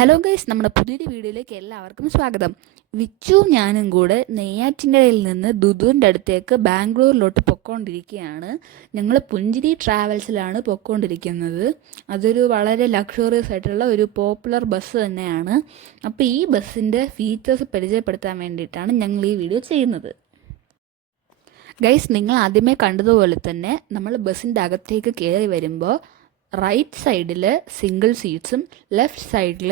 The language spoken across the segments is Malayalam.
ഹലോ ഗൈസ്, നമ്മുടെ പുതിയൊരു വീഡിയോയിലേക്ക് എല്ലാവർക്കും സ്വാഗതം. വിച്ചുവും ഞാനും കൂടെ നെയ്യാറ്റിൻകരയിൽ നിന്ന് ദുദുവിൻ്റെ അടുത്തേക്ക് ബാംഗ്ലൂരിലോട്ട് പൊയ്ക്കൊണ്ടിരിക്കുകയാണ്. ഞങ്ങൾ പുഞ്ചിരി ട്രാവൽസിലാണ് പൊയ്ക്കൊണ്ടിരിക്കുന്നത്. അതൊരു വളരെ ലക്ഷറിയസ് ആയിട്ടുള്ള ഒരു പോപ്പുലർ ബസ് തന്നെയാണ്. അപ്പോൾ ഈ ബസ്സിൻ്റെ ഫീച്ചേഴ്സ് പരിചയപ്പെടുത്താൻ വേണ്ടിയിട്ടാണ് ഞങ്ങൾ ഈ വീഡിയോ ചെയ്യുന്നത്. ഗൈസ്, നിങ്ങൾ ആദ്യമേ കണ്ടതുപോലെ തന്നെ നമ്മൾ ബസ്സിൻ്റെ അകത്തേക്ക് കയറി വരുമ്പോൾ റൈറ്റ് സൈഡിൽ സിംഗിൾ സീറ്റ്സും ലെഫ്റ്റ് സൈഡിൽ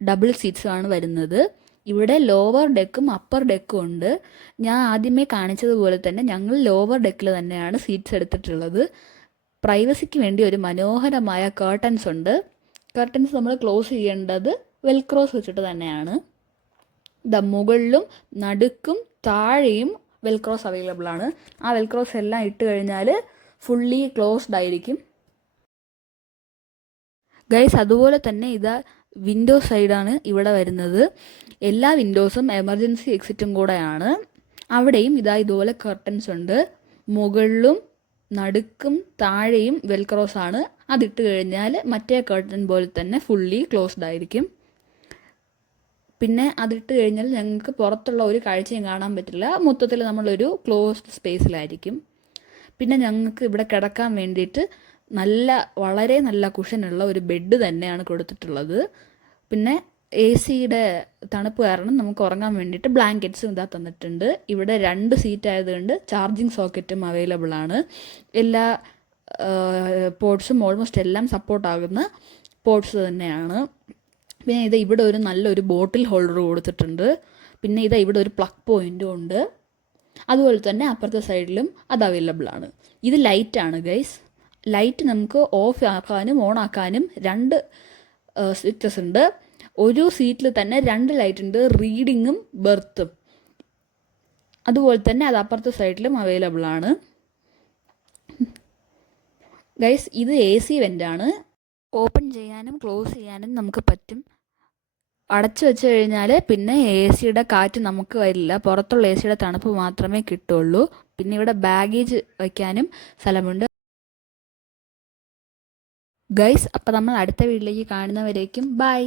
ഡബിൾ സീറ്റ്സുമാണ് വരുന്നത്. ഇവിടെ ലോവർ ഡെക്കും അപ്പർ ഡെക്കും ഉണ്ട്. ഞാൻ ആദ്യമേ കാണിച്ചതുപോലെ തന്നെ ഞങ്ങൾ ലോവർ ഡെക്കിൽ തന്നെയാണ് സീറ്റ്സ് എടുത്തിട്ടുള്ളത്. പ്രൈവസിക്ക് വേണ്ടി ഒരു മനോഹരമായ കർട്ടൻസ് ഉണ്ട്. കർട്ടൻസ് നമ്മൾ ക്ലോസ് ചെയ്യേണ്ടത് വെൽക്രോസ് വെച്ചിട്ട് തന്നെയാണ്. മുകളിലും നടുക്കും താഴെയും വെൽക്രോസ് അവൈലബിൾ ആണ്. ആ വെൽക്രോസ് എല്ലാം ഇട്ട് കഴിഞ്ഞാൽ ഫുള്ളി ക്ലോസ്ഡ് ആയിരിക്കും. ഗൈസ്, അതുപോലെ തന്നെ വിൻഡോ സൈഡാണ് ഇവിടെ വരുന്നത്. എല്ലാ വിൻഡോസും എമർജൻസി എക്സിറ്റും കൂടെയാണ്. അവിടെയും ഇതുപോലെ കർട്ടൻസ് ഉണ്ട്. മുകളിലും നടുക്കും താഴെയും വെൽക്രോസ് ആണ്. അതിട്ട് കഴിഞ്ഞാൽ മറ്റേ കർട്ടൻ പോലെ തന്നെ ഫുള്ളി ക്ലോസ്ഡ് ആയിരിക്കും. പിന്നെ അതിട്ട് കഴിഞ്ഞാൽ ഞങ്ങൾക്ക് പുറത്തുള്ള ഒരു കാഴ്ചയും കാണാൻ പറ്റില്ല. മൊത്തത്തിൽ നമ്മളൊരു ക്ലോസ്ഡ് സ്പേസിലായിരിക്കും. പിന്നെ ഞങ്ങൾക്ക് ഇവിടെ കിടക്കാൻ വേണ്ടിയിട്ട് വളരെ നല്ല കുഷനുള്ള ഒരു ബെഡ് തന്നെയാണ് കൊടുത്തിട്ടുള്ളത്. പിന്നെ AC-യുടെ തണുപ്പ് കാരണം നമുക്ക് ഉറങ്ങാൻ വേണ്ടിയിട്ട് ബ്ലാങ്കറ്റ്സും തന്നിട്ടുണ്ട്. ഇവിടെ 2 സീറ്റ് ആയതുകൊണ്ട് ചാർജിങ് സോക്കറ്റും അവൈലബിൾ ആണ്. എല്ലാ പോർട്സും ഓൾമോസ്റ്റ് എല്ലാം സപ്പോർട്ടാകുന്ന പോർട്സ് തന്നെയാണ്. പിന്നെ ഇവിടെ ഒരു നല്ലൊരു ബോട്ടിൽ ഹോൾഡർ കൊടുത്തിട്ടുണ്ട്. പിന്നെ ഇവിടെ ഒരു പ്ലഗ് പോയിൻറ്റും ഉണ്ട്. അതുപോലെ തന്നെ അപ്പുറത്തെ സൈഡിലും അത് അവൈലബിൾ ആണ്. ഇത് ലൈറ്റാണ് ഗൈസ്. ലൈറ്റ് നമുക്ക് ഓഫ് ആക്കാനും ഓൺ ആക്കാനും 2 സ്വിച്ചസ് ഉണ്ട്. ഒരു സീറ്റിൽ തന്നെ 2 ലൈറ്റ് ഉണ്ട്, റീഡിങ്ങും ബെർത്തും. അതുപോലെ തന്നെ അത് അപ്പുറത്തെ സൈഡിലും അവൈലബിൾ ആണ്. ഗൈസ്, ഇത് AC വെൻ്റാണ്. ഓപ്പൺ ചെയ്യാനും ക്ലോസ് ചെയ്യാനും നമുക്ക് പറ്റും. അടച്ചു വെച്ച് കഴിഞ്ഞാൽ പിന്നെ AC-യുടെ കാറ്റ് നമുക്ക് വരില്ല. പുറത്തുള്ള AC-യുടെ തണുപ്പ് മാത്രമേ കിട്ടുള്ളൂ. പിന്നെ ഇവിടെ ബാഗേജ് വയ്ക്കാനും സ്ഥലമുണ്ട്. ഗൈസ്, അപ്പോൾ നമ്മൾ അടുത്ത വീഡിയോയിലേക്ക് കാണുന്നവരേക്കും ബൈ.